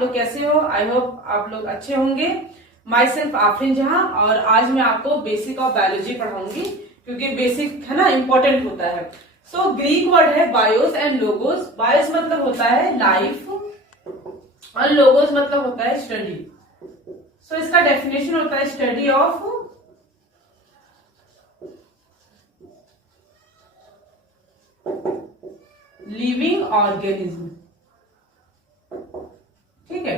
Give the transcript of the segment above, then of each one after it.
आप लोग कैसे हो? आई होप आप लोग अच्छे होंगे। माई सेल्फ आफरीन जहां, और आज मैं आपको बेसिक ऑफ बायोलॉजी पढ़ाऊंगी क्योंकि बेसिक है ना, इंपॉर्टेंट होता है। सो ग्रीक वर्ड है बायोस एंड लोगोस। बायोस मतलब होता है लाइफ और लोगोस मतलब होता है स्टडी। सो इसका डेफिनेशन होता है स्टडी ऑफ लिविंग ऑर्गेनिज्म। ठीक है,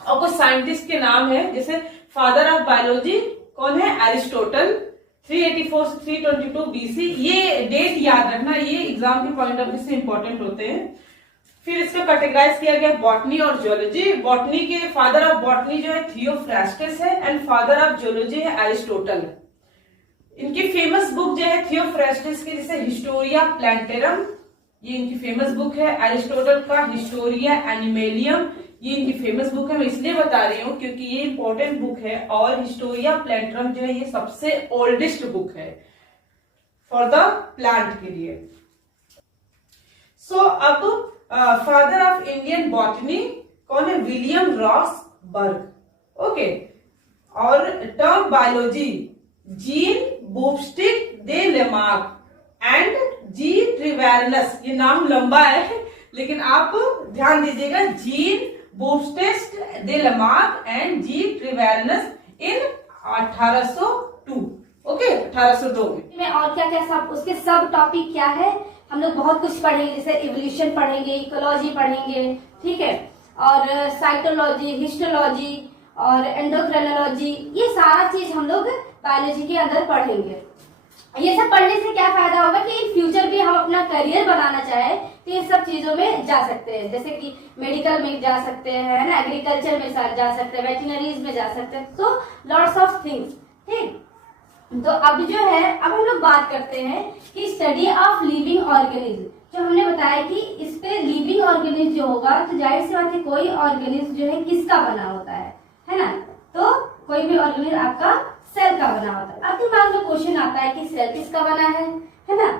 और कुछ साइंटिस्ट के नाम है, जैसे फादर ऑफ बायोलॉजी कौन है? एरिस्टोटल, 384 से 322 बीसी। ये डेट याद रखना, ये एग्जाम के पॉइंट ऑफ व्यू से इंपॉर्टेंट होते हैं। फिर इसको कैटेगराइज किया गया बॉटनी और जियोलॉजी। बॉटनी के फादर ऑफ बॉटनी जो है थियोफ्रास्टस है एंड फादर ऑफ जियोलॉजी है एरिस्टोटल। इनकी फेमस बुक जो है थियोफ्रास्टस की, जैसे हिस्टोरिया प्लांटेरम, ये इनकी फेमस बुक है। एरिस्टोटल का हिस्टोरिया एनिमेलियम, ये इनकी फेमस बुक है। मैं इसलिए बता रही हूँ क्योंकि ये इंपॉर्टेंट बुक है, और हिस्टोरिया प्लांटेरम जो है ये सबसे ओल्डेस्ट बुक है फॉर द प्लांट के लिए। सो अब फादर ऑफ इंडियन बॉटनी कौन है? William Roxburgh. ओके, और term biology Jean Baptiste de Lamarck and G Treviranus. ये नाम लंबा है लेकिन आप ध्यान दीजिएगा, Jean Baptiste de Lamarck and G Treviranus in 1802। Okay, 1802 में। और क्या क्या सब उसके सब टॉपिक क्या है, हम लोग बहुत कुछ पढ़ेंगे, जैसे इवोल्यूशन पढ़ेंगे, इकोलॉजी पढ़ेंगे, ठीक है, और साइटोलॉजी, हिस्टोलॉजी और एंडोक्राइनोलॉजी, ये सारा चीज हम लोग बायोलॉजी के अंदर पढ़ेंगे। ये सब पढ़ने से क्या फायदा होगा कि इन फ्यूचर भी हम अपना करियर बनाना चाहे तो इन सब चीजों में जा सकते हैं, जैसे कि मेडिकल में जा सकते हैं ना, एग्रीकल्चर में जा सकते हैं, वेटनरीज में जा सकते हैं, तो लॉट्स ऑफ थिंग्स। ठीक, तो अब जो है, अब हम लोग बात करते हैं कि स्टडी ऑफ लिविंग ऑर्गेनिज्म। जो हमने बताया कि इस पे लिविंग ऑर्गेनिज्म जो होगा, तो जाहिर सी बात है कोई ऑर्गेनिज्म जो है किसका बना होता है ना, तो कोई भी ऑर्गेनिज्म आपका सेल का बना होता है। अब दिमाग में क्वेश्चन आता है कि सेल किसका बना है ना,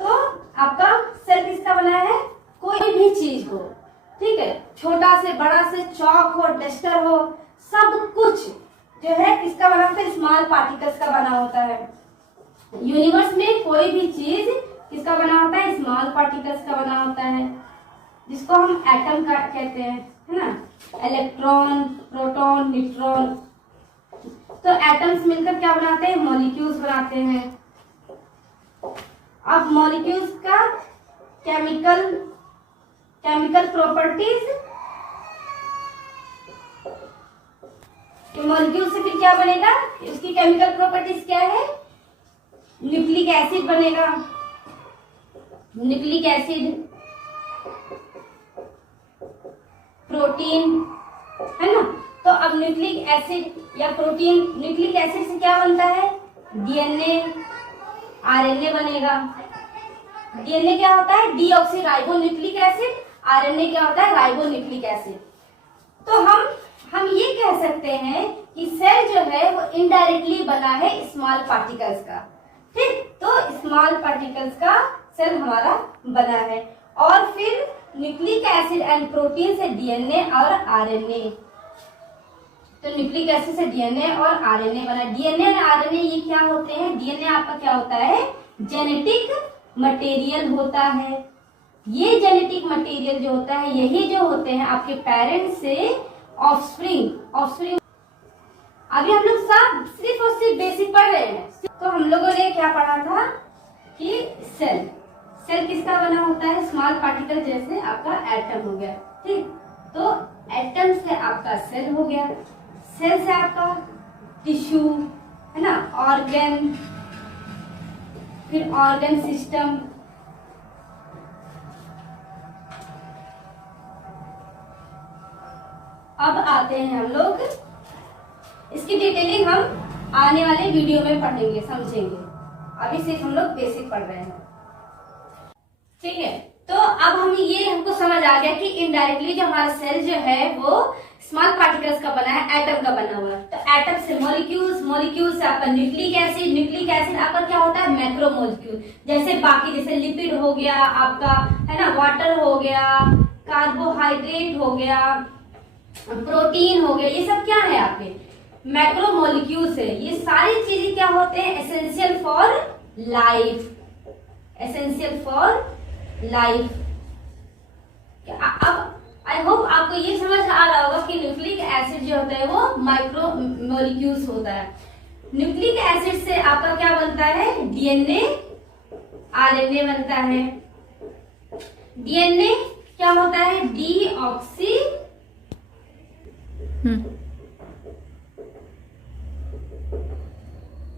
तो आपका सेल किसका बना है? कोई भी चीज हो, ठीक है, छोटा से बड़ा से, चौक हो, डस्टर हो, सब कुछ जो है किसका बना होता है? स्मॉल पार्टिकल्स का बना होता है। यूनिवर्स में कोई भी चीज किसका बना होता है? स्मॉल पार्टिकल्स का बना होता है, जिसको हम एटम का कहते हैं, है ना, इलेक्ट्रॉन, प्रोटॉन, न्यूट्रॉन। तो एटम्स मिलकर क्या बनाते हैं? मॉलिक्यूल्स बनाते हैं। अब मॉलिक्यूल्स का केमिकल प्रॉपर्टीज, मॉलिक्यूल से फिर क्या बनेगा? उसकी केमिकल प्रॉपर्टीज क्या है? न्यूक्लिक एसिड बनेगा, न्यूक्लिक एसिड, प्रोटीन, है ना। तो अब न्यूक्लिक एसिड या प्रोटीन, न्यूक्लिक एसिड से क्या बनता है? डीएनए, आरएनए बनेगा। डीएनए क्या होता है? Deoxy ribo nucleic acid, RNA क्या होता है? Ribo nucleic acid. तो हम ये कह सकते हैं कि सेल जो है वो इनडायरेक्टली बना है स्मॉल पार्टिकल्स का। ठीक, तो स्मॉल पार्टिकल्स का सेल हमारा बना है, और फिर न्यूक्लिक एसिड एंड प्रोटीन से डीएनए और आरएनए। तो न्यूक्लिक एसिड से डीएनए और आरएनए बना। डीएनए और आरएनए ये क्या होते हैं? डीएनए आपका क्या होता है? जेनेटिक मटेरियल होता है। ये जेनेटिक मटेरियल जो होता है, यही जो होते हैं आपके पेरेंट्स से ऑफस्प्रिंग। अभी हम लोग सब सिर्फ और सिर्फ बेसिक पढ़ रहे हैं। तो हम लोगों ने क्या पढ़ा था कि सेल किसका बना होता है? स्मॉल पार्टिकल, जैसे आपका एटम हो गया। ठीक, तो एटम से आपका सेल हो गया, सेल से आपका टिश्यू, है ना, ऑर्गन, फिर ऑर्गन सिस्टम, अब आते हैं हम लोग, इसकी डिटेलिंग हम आने वाले वीडियो में पढ़ेंगे, समझेंगे। अभी सिर्फ हम लोग बेसिक पढ़ रहे हैं, ठीक है। तो अब हमको समझ आ गया कि इनडायरेक्टली जो हमारा सेल जो है वो स्मॉल पार्टिकल्स का बना है, एटम का बना हुआ है। तो एटम से मॉलिक्यूल्स से आपका न्यूक्लिक एसिड आपका क्या होता है? Macro molecule. जैसे बाकी जैसे लिपिड हो गया आपका, है ना, वाटर हो गया, कार्बोहाइड्रेट हो गया, प्रोटीन हो गया, ये सब क्या है आपके मैक्रोमोलिक्यूल्स है। ये सारी चीजें क्या होते हैं, essential for life, essential for life. अब आई होप आपको ये समझ आ रहा होगा कि न्यूक्लिक एसिड जो होता है वो माइक्रोमोलिक्यूल्स होता है। न्यूक्लिक एसिड से आपका क्या बनता है, डीएनए, आरएनए बनता है। डीएनए क्या होता है, डीऑक्सी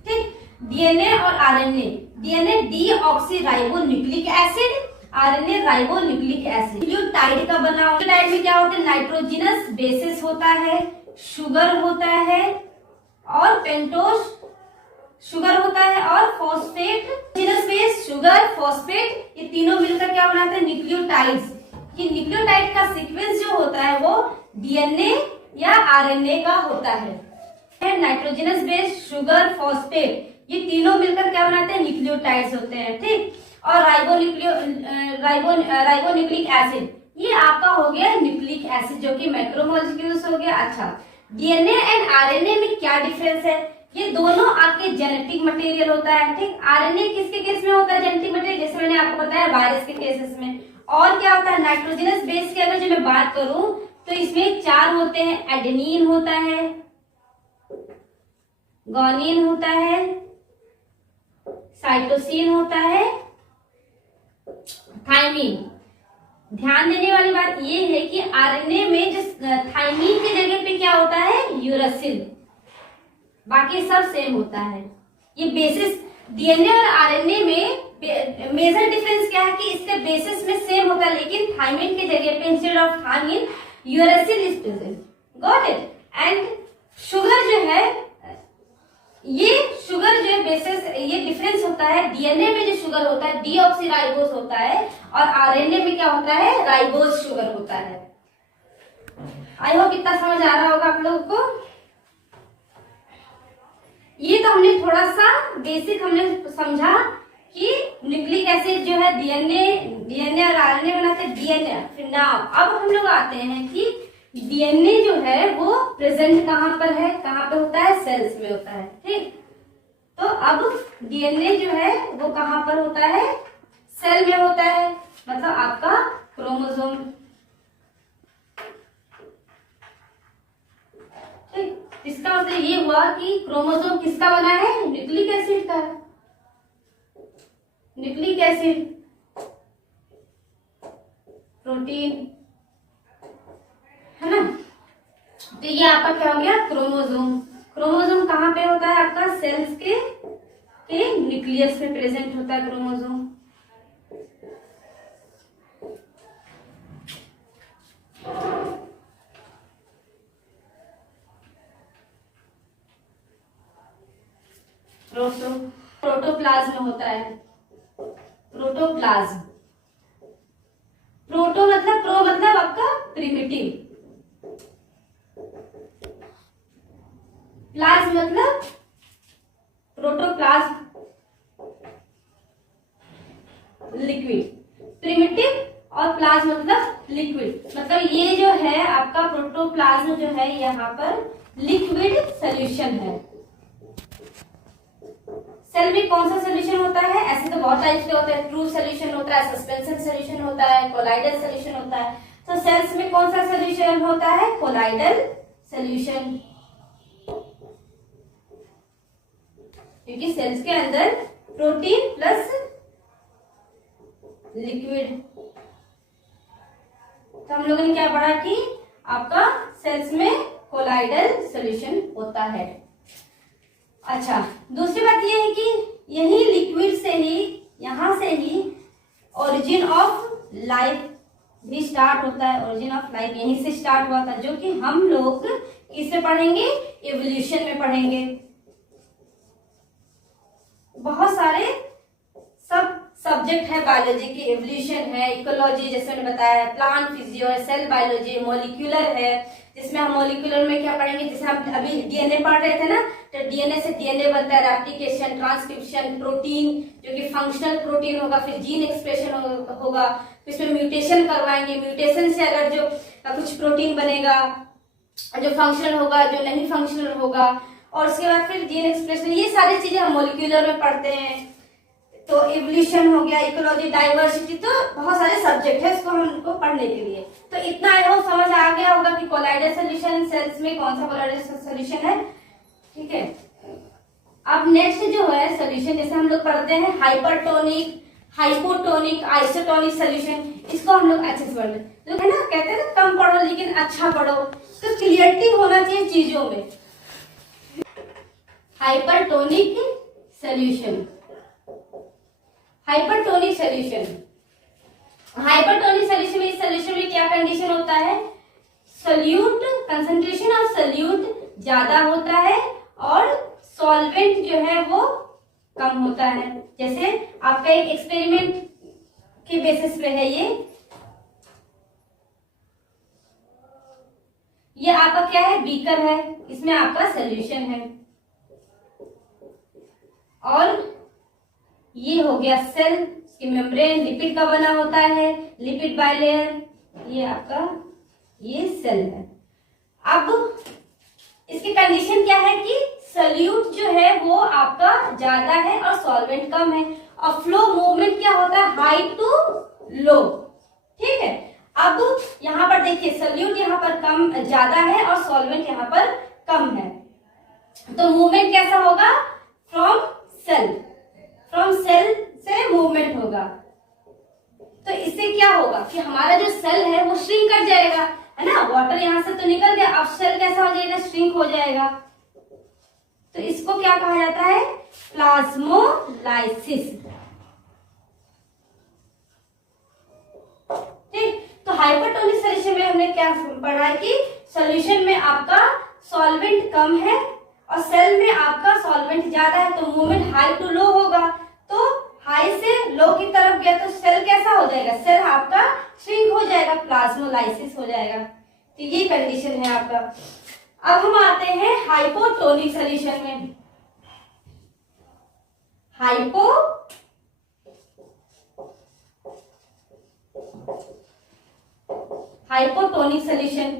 ठीक, डीएनए और RNA, DNA deoxy ribo nucleic acid, RNA ribo nucleic acid. Nucleotide का बना, न्यूक्लियोटाइड में क्या होता है, नाइट्रोजिनस बेसिस होता है, शुगर होता है और पेंटोस शुगर होता है और फॉस्फेट, बेस, शुगर, फॉस्फेट, ये तीनों मिलकर क्या बनाते हैं, न्यूक्लियोटाइड्स। कि न्यूक्लियोटाइड का सीक्वेंस जो होता है वो डीएनए या आरएनए का होता है। नाइट्रोजनस बेस, शुगर, फॉस्फेट, ये तीनों मिलकर क्या बनाते हैं, न्यूक्लियोटाइड्स होते हैं, ठीक। और राइबोन्यूक्लिक एसिड, ये आपका हो गया न्यूक्लिक एसिड जो कि मैक्रोमोलिक्यूल्स हो गया। अच्छा, डीएनए एंड आरएनए में क्या डिफरेंस है, ये दोनों आपके जेनेटिक मटेरियल होता है, ठीक। आरएनए किसके केस में होता है, जेनेटिक मटेरियल, जैसे मैंने आपको बताया वायरस के केसेस में। और क्या होता है, नाइट्रोजनस बेस की अगर जो मैं बात करूं तो इसमें 4 होते हैं, एडेनिन होता है, गुआनिन होता है, साइटोसिन होता है, थाइमिन। ध्यान देने वाली बात ये है कि आरएनए में जो थाइमिन की जगह पे क्या होता है, यूरासिल, बाकी सब सेम होता है। ये बेसिस डीएनए और आरएनए में मेजर डिफरेंस क्या है कि इसके बेसिस में सेम होता है, लेकिन थाइमिन की जगह पे instead of thymine uracil is present, got it. And sugar जो है, ये शुगर जो है बेसिस, ये डिफरेंस होता है, डीएनए में जो शुगर होता है डीऑक्सीराइबोस होता है और आरएनए में क्या होता है, राइबोस शुगर होता है। आई होप इतना समझ आ रहा होगा आप लोगों को। ये तो हमने थोड़ा सा बेसिक हमने समझा कि न्यूक्लिक एसिड जो है डीएनए और आरएनए बनाते हैं, डीएनए। फिर नाउ अब हम लोग आते हैं कि डीएनए जो है वो प्रेजेंट कहाँ पर है, कहाँ पे होता है, सेल्स में होता है, ठीक। तो अब डीएनए जो है वो कहाँ पर होता है, सेल में होता है, मतलब आपका क्रोमोसोम, ठीक। इसका मतलब ये हुआ कि क्रोमोसोम किसका बना है, न्यूक्लिक एसिड का, न्यूक्लिक एसिड, प्रोटीन, है ना। तो ये आपका क्या हो गया, क्रोमोसोम। क्रोमोसोम कहाँ पे होता है आपका, सेल्स के न्यूक्लियस में प्रेजेंट होता है क्रोमोसोम। प्रोटोप्लाज्म होता है, प्रोटोप्लाज्म। प्रोटो मतलब, प्रो मतलब आपका प्रिमिटिव, प्लाज्म मतलब प्रोटोप्लाज्म लिक्विड, प्रिमिटिव और प्लाज्म मतलब लिक्विड। मतलब ये जो है आपका प्रोटोप्लाज्म जो है यहाँ पर लिक्विड सोल्यूशन है। सेल में कौन सा सोल्यूशन होता है, ऐसे तो बहुत टाइप्स के होते हैं, ट्रू सोल्यूशन होता है, सस्पेंशन सोल्यूशन होता है, कोलाइडल सोल्यूशन होता है। तो सेल्स में कौन सा सोल्यूशन होता है, कोलाइडल सोल्यूशन, क्योंकि सेल्स के अंदर प्रोटीन प्लस लिक्विड। तो हम लोगों ने क्या पढ़ा कि आपका सेल्स में कोलाइडल सोल्यूशन होता है। अच्छा, दूसरी बात यह है कि यही लिक्विड से ही, यहां से ही ओरिजिन ऑफ लाइफ भी स्टार्ट होता है। ओरिजिन ऑफ लाइफ यहीं से स्टार्ट हुआ था, जो कि हम लोग किसमें पढ़ेंगे, एवोल्यूशन में पढ़ेंगे। बहुत सारे सब सब्जेक्ट है बायोलॉजी की, एवोल्यूशन है, इकोलॉजी जैसे मैंने बताया, प्लांट फिजियो है, सेल बायोलॉजी, मॉलिक्यूलर है, जिसमें हम मॉलिक्यूलर में क्या पढ़ेंगे, जैसे हम अभी डीएनए पढ़ रहे थे ना, तो डीएनए से डीएनए बनता है, रेप्लिकेशन, ट्रांसक्रिप्शन, प्रोटीन जो कि फंक्शनल प्रोटीन होगा, फिर जीन एक्सप्रेशन होगा, फिर इसमें म्यूटेशन करवाएंगे, म्यूटेशन से अगर जो कुछ प्रोटीन बनेगा जो फंक्शनल होगा, जो नहीं फंक्शनल होगा, और उसके बाद फिर जीन एक्सप्रेशन, ये सारी चीजें हम मोलिक्यूलर में पढ़ते हैं। तो इवोल्यूशन हो गया, इकोलॉजी, डाइवर्सिटी, तो बहुत सारे सब्जेक्ट है इसको हमको पढ़ने के लिए। तो इतना आई होप समझ आ गया होगा कि कोलाइडल सॉल्यूशन सेल्स में कौन सा कोलाइडल सॉल्यूशन है। ठीक है, अब नेक्स्ट जो है सॉल्यूशन, जैसे हम लोग पढ़ते हैं हाइपरटोनिक, हाइपोटोनिक, आइसोटोनिक सॉल्यूशन, इसको हम लोग अच्छे से पढ़ते हैं। लोग है ना कहते हैं ना कम पढ़ो लेकिन अच्छा पढ़ो, तो क्लियरिटी होना चाहिए चीजों में। Hypertonic solution, hypertonic solution, hypertonic solution में, इस सॉल्यूशन में क्या कंडीशन होता है, सोल्यूट कंसंट्रेशन ऑफ सोल्यूट ज्यादा होता है और सॉल्वेंट जो है वो कम होता है। जैसे आपका एक एक्सपेरिमेंट के बेसिस पे है ये आपका क्या है, बीकर है, इसमें आपका सॉल्यूशन है, और ये हो गया सेल, इसकी मेम्ब्रेन लिपिड का बना होता है, लिपिड बाइलेयर, ये आपका ये सेल है। अब इसकी कंडीशन क्या है कि सोल्यूट जो है वो आपका ज्यादा है और सॉल्वेंट कम है, और फ्लो मूवमेंट क्या होता है, हाई टू लो। ठीक है, अब यहाँ पर देखिए सोल्यूट यहाँ पर कम ज्यादा है और सॉल्वेंट यहाँ पर कम है, तो मूवमेंट कैसा होगा, फ्रॉम सेल से मूवमेंट होगा। तो इससे क्या होगा कि हमारा जो सेल है वो श्रिंक कर जाएगा, है ना, वाटर यहां से तो निकल गया, अब सेल कैसा हो जाएगा, श्रिंक हो जाएगा। तो इसको क्या कहा जाता है, प्लाज्मोलाइसिस। ठीक, तो हाइपरटोनिक सॉल्यूशन में हमने क्या पढ़ा है कि सॉल्यूशन में आपका सॉल्वेंट कम है और सेल में आपका सॉल्वेंट ज्यादा है, तो मूवमेंट हाई टू लो होगा। तो हाई से लो की तरफ गया तो सेल कैसा हो जाएगा, सेल आपका श्रिंक हो जाएगा, प्लाज्मोलाइसिस हो जाएगा। तो ये कंडीशन है आपका। अब हम आते हैं हाइपोटोनिक सॉल्यूशन में। हाइपोटोनिक सॉल्यूशन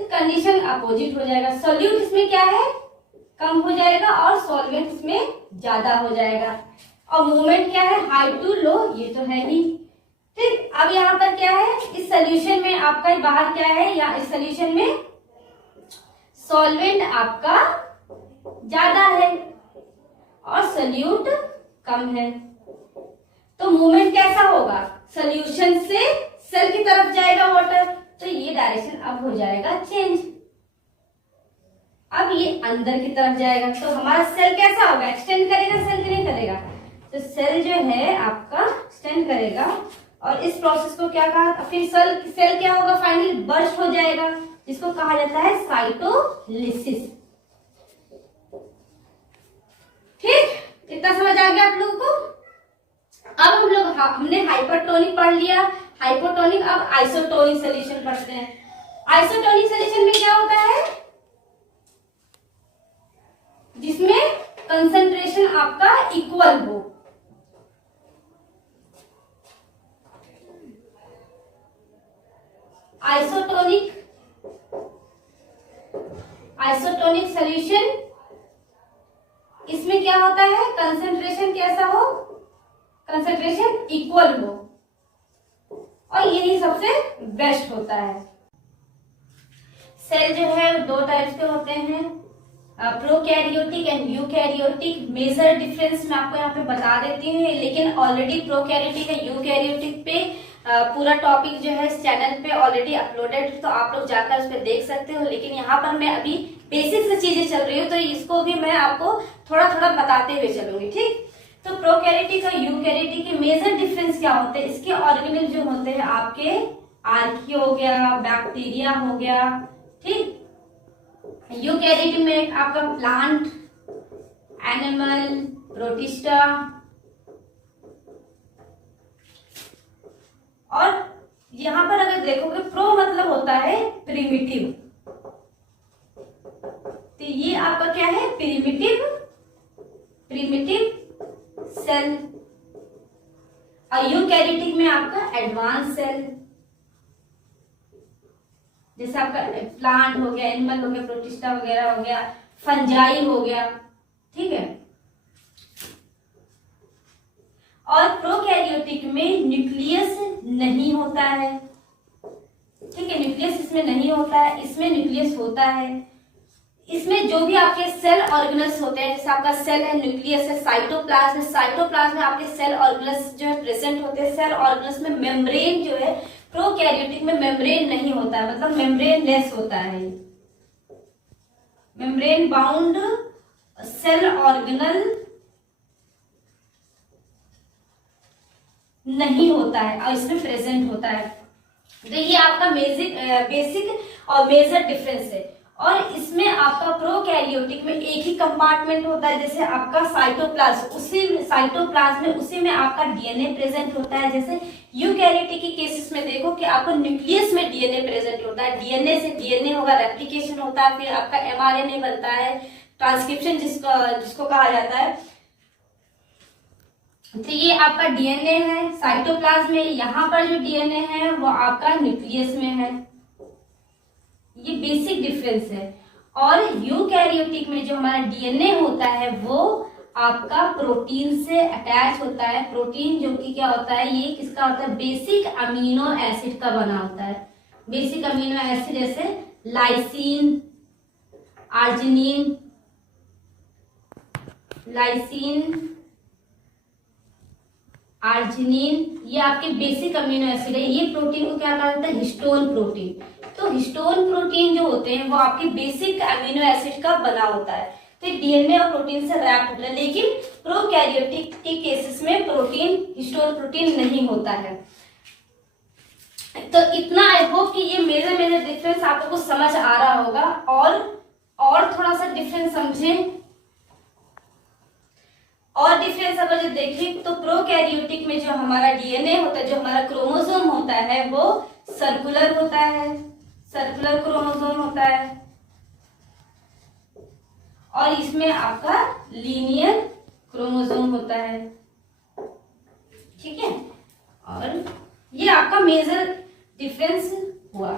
कंडीशन अपोजिट हो जाएगा, सोल्यूट इसमें क्या है, कम हो जाएगा और सॉल्वेंट इसमें ज्यादा हो जाएगा, और मूवमेंट क्या है, हाई टू लो, ये तो है ही। ठीक, अब यहाँ पर क्या है, इस सोल्यूशन में आपका बाहर क्या है, या इस सोल्यूशन में सॉल्वेंट आपका ज्यादा है और सोल्यूट कम है, तो मूवमेंट कैसा होगा, सोल्यूशन से सेल की तरफ जाएगा वाटर, तो ये डायरेक्शन अब हो जाएगा चेंज, अब ये अंदर की तरफ जाएगा। तो हमारा सेल कैसा होगा, एक्सटेंड करेगा सेल की नहीं करेगा, तो सेल जो है आपका एक्सटेंड करेगा, और इस प्रोसेस को क्या कहा, फिर सेल क्या होगा, फाइनली बर्स्ट हो जाएगा, जिसको कहा जाता है साइटोलिसिस। ठीक, इतना समझ आ गया आप लोगों को। अब हम लोग हमने हाइपरटोनिक पढ़ लिया, हाइपोटोनिक, अब आइसोटोनिक सॉल्यूशन पढ़ते हैं। आइसोटोनिक सॉल्यूशन में क्या होता है, जिसमें कंसंट्रेशन आपका इक्वल हो, आइसोटोनिक सॉल्यूशन, इसमें क्या होता है, कंसंट्रेशन कैसा हो, कंसंट्रेशन इक्वल हो, और यही सबसे बेस्ट होता है। सेल जो है दो टाइप्स के होते हैं, prokaryotic and eukaryotic. Major difference मैं आपको यहाँ पे बता देती हूँ, लेकिन ऑलरेडी प्रोकैरियोटिक और यूकैरियोटिक पे पूरा टॉपिक जो है इस चैनल पे ऑलरेडी अपलोडेड, तो आप लोग जाकर उस पर देख सकते हो। लेकिन यहाँ पर मैं अभी बेसिक से चीजें चल रही हूँ, तो इसको भी मैं आपको थोड़ा थोड़ा बताते हुए चलूंगी। ठीक, तो प्रोकैरियोटिक और यूकैरियोटिक के मेजर डिफरेंस क्या होते हैं, इसके ऑर्गेनेल जो होते हैं आपके आर्की हो गया, बैक्टीरिया हो गया। ठीक, यूकैरियोटिक में आपका प्लांट, एनिमल, प्रोटिस्टा, और यहां पर अगर देखोगे प्रो मतलब होता है प्रिमिटिव, तो ये आपका क्या है, प्रिमिटिव सेल, और यूकैरियोटिक में आपका एडवांस सेल, जैसे आपका प्लांट हो गया, एनिमल हो गया, प्रोटिस्टा वगैरह हो गया, फंजाई हो गया, ठीक है। और प्रोकैरियोटिक में न्यूक्लियस नहीं होता है, ठीक है, न्यूक्लियस इसमें नहीं होता है, इसमें न्यूक्लियस होता है। इसमें जो भी आपके सेल ऑर्गेनल्स होते हैं, जैसे आपका सेल है, न्यूक्लियस है, साइटोप्लाज्म है, साइटोप्लाज्म में आपके सेल ऑर्गेनल्स जो है प्रेजेंट होते हैं। सेल ऑर्गेनल्स में मेम्ब्रेन जो है, प्रोकैरियोटिक में मेम्ब्रेन नहीं होता है, मतलब मेम्ब्रेन लेस होता है। मेम्ब्रेन बाउंड सेल ऑर्गेनल नहीं होता है और इसमें प्रेजेंट होता है। तो ये आपका बेसिक और मेजर डिफरेंस है। और इसमें आपका प्रोकैरियोटिक में एक ही कंपार्टमेंट होता है, जैसे आपका साइटोप्लाज्म, उसी में आपका डीएनए प्रेजेंट होता है। जैसे यूकैरियोटिक के केसेस में देखो कि आपको न्यूक्लियस में डीएनए प्रेजेंट होता है, डीएनए से डीएनए होगा, रेप्लिकेशन होता है, फिर आपका एमआरएनए बनता है, ट्रांसक्रिप्शन जिसको कहा जाता है। तो ये आपका डीएनए है साइटोप्लाज्म में, यहाँ पर जो डीएनए है वो आपका न्यूक्लियस में है। ये बेसिक डिफरेंस है। और यूकैरियोटिक में जो हमारा डीएनए होता है वो आपका प्रोटीन से अटैच होता है। प्रोटीन जो कि क्या होता है, ये किसका होता है, बेसिक अमीनो एसिड का बना होता है। बेसिक अमीनो एसिड जैसे लाइसिन, आर्जिनिन, ये आपके बेसिक अमीनो एसिड है। ये प्रोटीन को क्या कहा जाता है, हिस्टोन प्रोटीन। तो हिस्टोन प्रोटीन जो होते हैं वो आपके बेसिक अमीनो एसिड का बना होता है। तो डीएनए और प्रोटीन से रैप होता है, लेकिन प्रोकैरियोटिक के केसेस में हिस्टोन प्रोटीन नहीं होता है। तो इतना आई होप कि ये मेजर डिफरेंस आप लोगों को समझ आ रहा होगा। और थोड़ा सा डिफरेंस समझें, और डिफरेंस अगर जो देखें तो प्रोकैरियोटिक में जो हमारा डीएनए होता है, जो हमारा क्रोमोसोम होता है वो सर्कुलर होता है, सर्कुलर क्रोमोसोम होता है। और इसमें आपका लीनियर क्रोमोसोम होता है, ठीक है। और ये आपका मेजर डिफरेंस हुआ।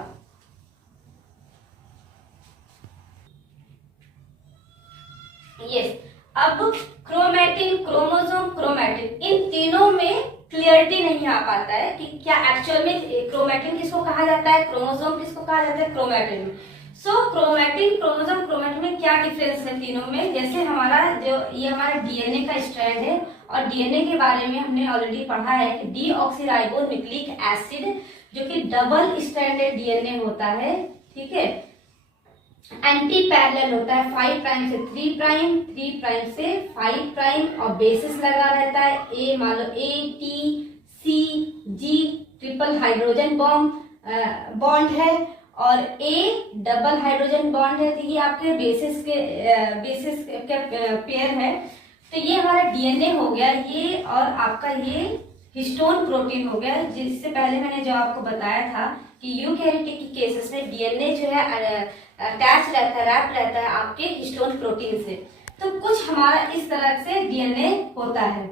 यस, अब क्रोमैटिन, क्रोमोसोम, क्रोमैटिन, इन तीनों में क्लियरिटी नहीं आ पाता है कि क्या एक्चुअल में क्रोमैटिन किसको कहा जाता है, क्रोमोसोम किसको कहा जाता है क्रोमैटिन में। सो क्रोमैटिन, क्रोमोसोम, क्रोमैटिन में क्या डिफरेंस है तीनों में। जैसे हमारा ये हमारा डीएनए का स्ट्रैंड है, और डीएनए के बारे में हमने ऑलरेडी पढ़ा है कि डीऑक्सीराइबोन्यूक्लिक एसिड जो कि डबल स्ट्रैंडेड डीएनए होता है, ठीक है, एंटी पैरेलल होता है, 5 प्राइम से 3 प्राइम, 3 प्राइम से 5 प्राइम, और बेसिस लगा रहता है ए, मान लो ए, टी, सी, जी, ट्रिपल हाइड्रोजन बॉन्ड है, और ए डबल हाइड्रोजन बॉन्ड है। तो ये आपके बेसिस के पेयर है। तो ये हमारा डीएनए हो गया ये, और आपका ये हिस्टोन प्रोटीन हो गया। जिससे पहले मैंने जो आपको बताया था कि यूकैरियोटिक के केसेस में डीएनए जो है अटैच रहता है, रैप रहता है आपके हिस्टोन प्रोटीन से। तो कुछ हमारा इस तरह से डीएनए होता है।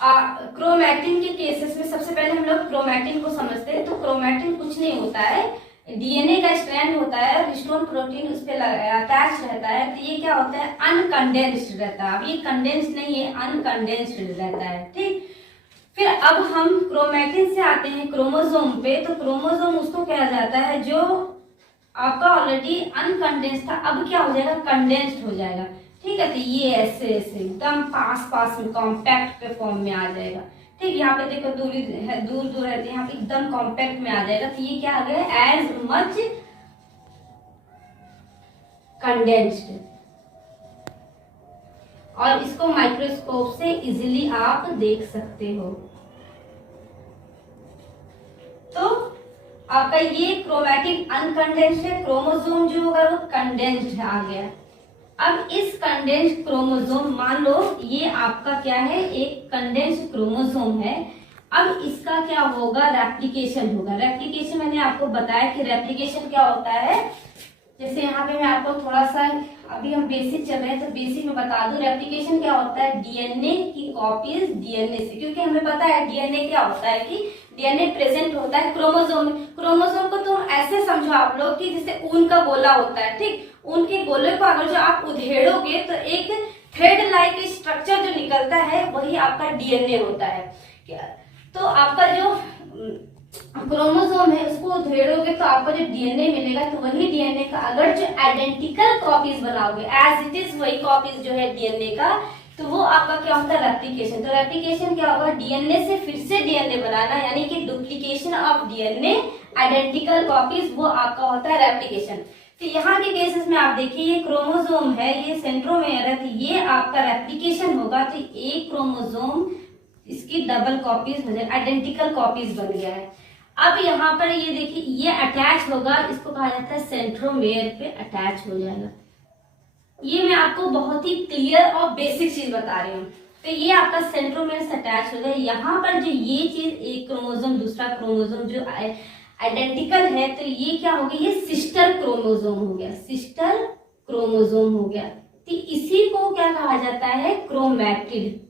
क्रोमैटिन के केसेस में सबसे पहले हम लोग क्रोमैटिन को समझते हैं। तो क्रोमैटिन कुछ नहीं होता है, डीएनए का स्ट्रैंड होता है और हिस्टोन प्रोटीन उस पर अटैच रहता है। तो ये क्या होता है, अनकंडेंस्ड रहता है। अब ये कंडेंस्ड नहीं है, अनकंडेंस्ड रहता है, ठीक। फिर अब हम क्रोमैटिन से आते हैं क्रोमोसोम पे। तो क्रोमोसोम उसको कहा जाता है जो आपका ऑलरेडी अनकंडेंस्ड था, अब क्या हो जाएगा, कंडेंस्ड हो जाएगा, ठीक है। तो ये ऐसे एकदम पास में कॉम्पैक्ट के फॉर्म में आ जाएगा, ठीक। यहाँ पे देखो दूर रहती है, यहाँ पे एकदम कॉम्पैक्ट में आ जाएगा। तो ये क्या आ गया, एज मच कंडेंस्ड। और इसको माइक्रोस्कोप से इजीली आप देख सकते हो। तो आपका ये क्रोमैटिन अनकंडेंस्ड है, क्रोमोसोम जो होगा वो कंडेंस्ड आ गया। अब इस कंडेंस्ड क्रोमोसोम, मान लो ये आपका क्या है, एक कंडेंस्ड क्रोमोसोम है। अब इसका क्या होगा, रेप्लिकेशन होगा। रेप्लिकेशन मैंने आपको बताया कि रेप्लिकेशन क्या होता है, जैसे यहाँ पे मैं आपको थोड़ा सा, अभी हम बेसिक चल रहे हैं तो बेसिक में बता दूं, रेप्लिकेशन क्या होता है, डीएनए की कॉपीज डीएनए से, क्योंकि हमें पता है डीएनए क्या होता है कि डीएनए प्रेजेंट होता है क्रोमोसोम में। क्रोमोसोम को तो ऐसे समझो आप लोग कि जैसे ऊन का गोला होता है, ठीक, ऊन के गोले को अगर जो आप उधेड़ोगे तो एक थ्रेड लाइक स्ट्रक्चर जो निकलता है वही आपका डीएनए होता है। तो आपका जो क्रोमोसोम है उसको उधेड़ोगे तो आपको जो डीएनए मिलेगा, तो वही डीएनए का अगर जो आइडेंटिकल कॉपीज बनाओगे एज इट इज वही कॉपीज जो है डीएनए का, तो वो आपका क्या होता है, रेप्लिकेशन। तो रेप्लिकेशन क्या होगा, डीएनए से फिर से डीएनए बनाना, यानी कि duplication of DNA identical copies, वो आपका होता है रेप्लिकेशन। तो यहाँ के केसेस में आप देखिए ये क्रोमोसोम है, ये सेंट्रोमेयर है, तो ये आपका रेप्लिकेशन होगा, तो एक क्रोमोसोम इसकी डबल कॉपीज हो जाए, आइडेंटिकल कॉपीज बन गया है। अब यहाँ पर ये देखिए ये अटैच होगा, इसको कहा जाता है सेंट्रोमेयर पे अटैच हो जाएगा। ये मैं आपको बहुत ही क्लियर और बेसिक चीज बता रही हूँ। तो ये आपका सेंट्रोमेयर से अटैच हो गया। यहाँ पर जो ये चीज, एक क्रोमोसोम दूसरा क्रोमोसोम जो आइडेंटिकल है, तो ये क्या हो गया, ये सिस्टर क्रोमोसोम हो गया, सिस्टर क्रोमोसोम हो गया। तो इसी को क्या कहा जाता है, क्रोमैटिड।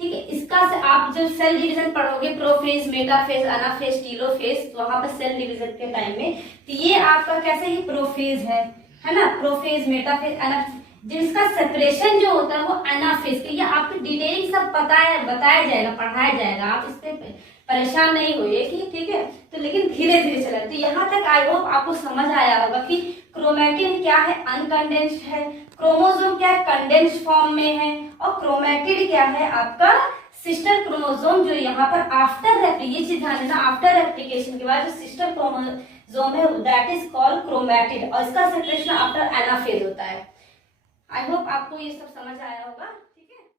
ठीक है, इसका से आप जब सेल डिवीजन पढ़ोगे, प्रोफेज, मेटाफेज, एनाफेज, टीलोफेज, वहां पर सेल डिवीजन के टाइम में, तो ये आपका कैसे, ये प्रोफेज है ना, प्रोफेज, मेटाफेज, एनाफेज, जिसका सेपरेशन जो होता है वो एनाफेज का। ये आपको डिटेलिंग सब बताया जाएगा, पढ़ाया जाएगा, आप इससे परेशान नहीं होइए कि ठीक है। तो लेकिन धीरे धीरे चला, तो यहाँ तक आई होप आपको समझ आया होगा कि क्रोमैटिन क्या है, अनकंडेंस्ड है, क्रोमोसोम क्या है, कंडेंस्ड फॉर्म में है, और क्रोमैटिड क्या है, आपका सिस्टर क्रोमोसोम जो यहाँ पर आफ्टर रेप्लिकेशन, ध्यान देना, आफ्टर रेप्लिकेशन के बाद जो सिस्टर क्रोमोसोम है दैट इज कॉल्ड क्रोमैटिड, और इसका सेपरेशन आफ्टर एनाफेज होता है। आई होप आपको ये सब समझ आया होगा।